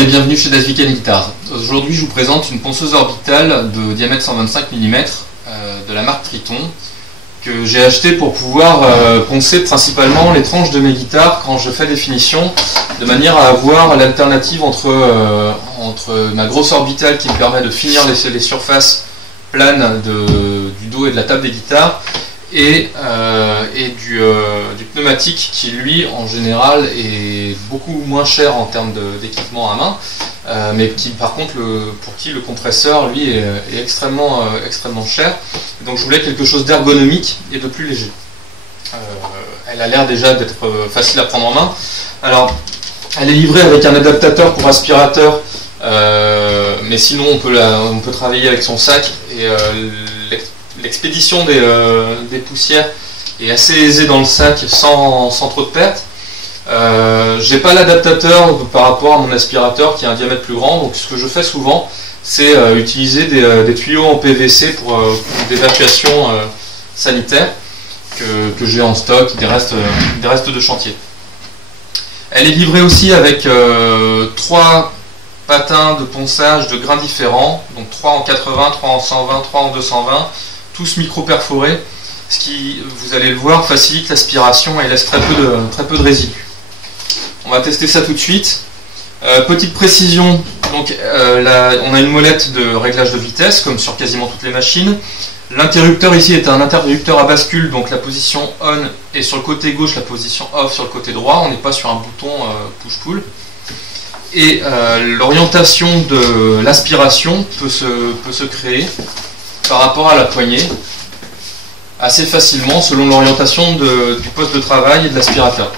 et bienvenue chez Das Weekend Guitars. Aujourd'hui je vous présente une ponceuse orbitale de diamètre 125 mm de la marque Triton que j'ai acheté pour pouvoir poncer principalement les tranches de mes guitares quand je fais des finitions, de manière à avoir l'alternative entre ma grosse orbitale qui me permet de finir les surfaces planes du dos et de la table des guitares et du pneumatique qui lui en général est beaucoup moins cher en termes d'équipement à main, mais qui par contre pour qui le compresseur lui est extrêmement cher. Donc je voulais quelque chose d'ergonomique et de plus léger. Elle a l'air déjà d'être facile à prendre en main. Alors elle est livrée avec un adaptateur pour aspirateur, mais sinon on peut travailler avec son sac, et l'expédition des poussières est assez aisée dans le sac sans trop de pertes. J'ai pas l'adaptateur par rapport à mon aspirateur qui a un diamètre plus grand, donc ce que je fais souvent c'est utiliser des tuyaux en PVC pour d'évacuation sanitaire que j'ai en stock, des restes de chantier. Elle est livrée aussi avec 3 patins de ponçage de grains différents, donc 3 en 80, 3 en 120, 3 en 220, tous micro-perforés, ce qui, vous allez le voir, facilite l'aspiration et laisse très peu de résidus. On va tester ça tout de suite. Petite précision, donc, on a une molette de réglage de vitesse, comme sur quasiment toutes les machines. L'interrupteur ici est un interrupteur à bascule, donc la position on est sur le côté gauche, la position off sur le côté droit, on n'est pas sur un bouton push-pull. Et l'orientation de l'aspiration peut se créer par rapport à la poignée assez facilement selon l'orientation du poste de travail et de l'aspirateur.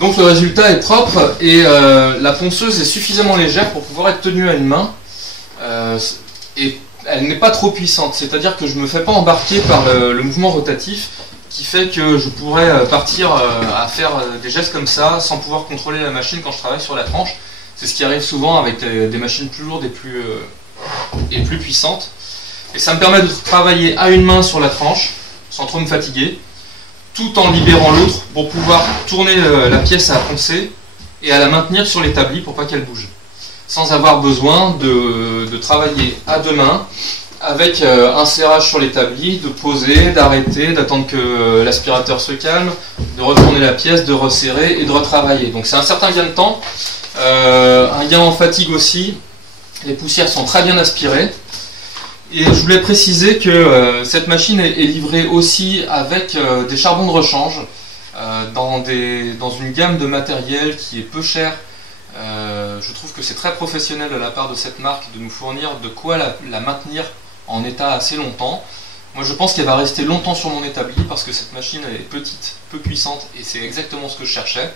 Donc le résultat est propre et la ponceuse est suffisamment légère pour pouvoir être tenue à une main, et elle n'est pas trop puissante, c'est-à-dire que je ne me fais pas embarquer par le mouvement rotatif qui fait que je pourrais partir à faire des gestes comme ça sans pouvoir contrôler la machine quand je travaille sur la tranche. C'est ce qui arrive souvent avec des machines plus lourdes et plus puissantes. Et ça me permet de travailler à une main sur la tranche sans trop me fatiguer, tout en libérant l'autre pour pouvoir tourner la pièce à poncer et à la maintenir sur l'établi pour pas qu'elle bouge, sans avoir besoin de travailler à deux mains avec un serrage sur l'établi, de poser, d'arrêter, d'attendre que l'aspirateur se calme, de retourner la pièce, de resserrer et de retravailler. Donc c'est un certain gain de temps, un gain en fatigue aussi. Les poussières sont très bien aspirées. Et je voulais préciser que cette machine est livrée aussi avec des charbons de rechange dans une gamme de matériel qui est peu cher. Je trouve que c'est très professionnel de la part de cette marque de nous fournir de quoi la maintenir en état assez longtemps. Moi je pense qu'elle va rester longtemps sur mon établi parce que cette machine est petite, peu puissante, et c'est exactement ce que je cherchais.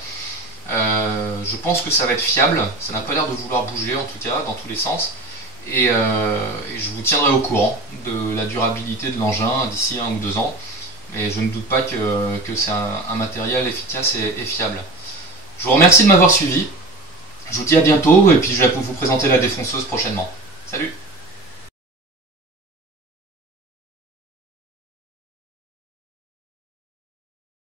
Je pense que ça va être fiable, ça n'a pas l'air de vouloir bouger en tout cas dans tous les sens. Et je vous tiendrai au courant de la durabilité de l'engin d'ici 1 ou 2 ans. Mais je ne doute pas que c'est un matériel efficace et fiable. Je vous remercie de m'avoir suivi. Je vous dis à bientôt et puis je vais vous présenter la défonceuse prochainement. Salut!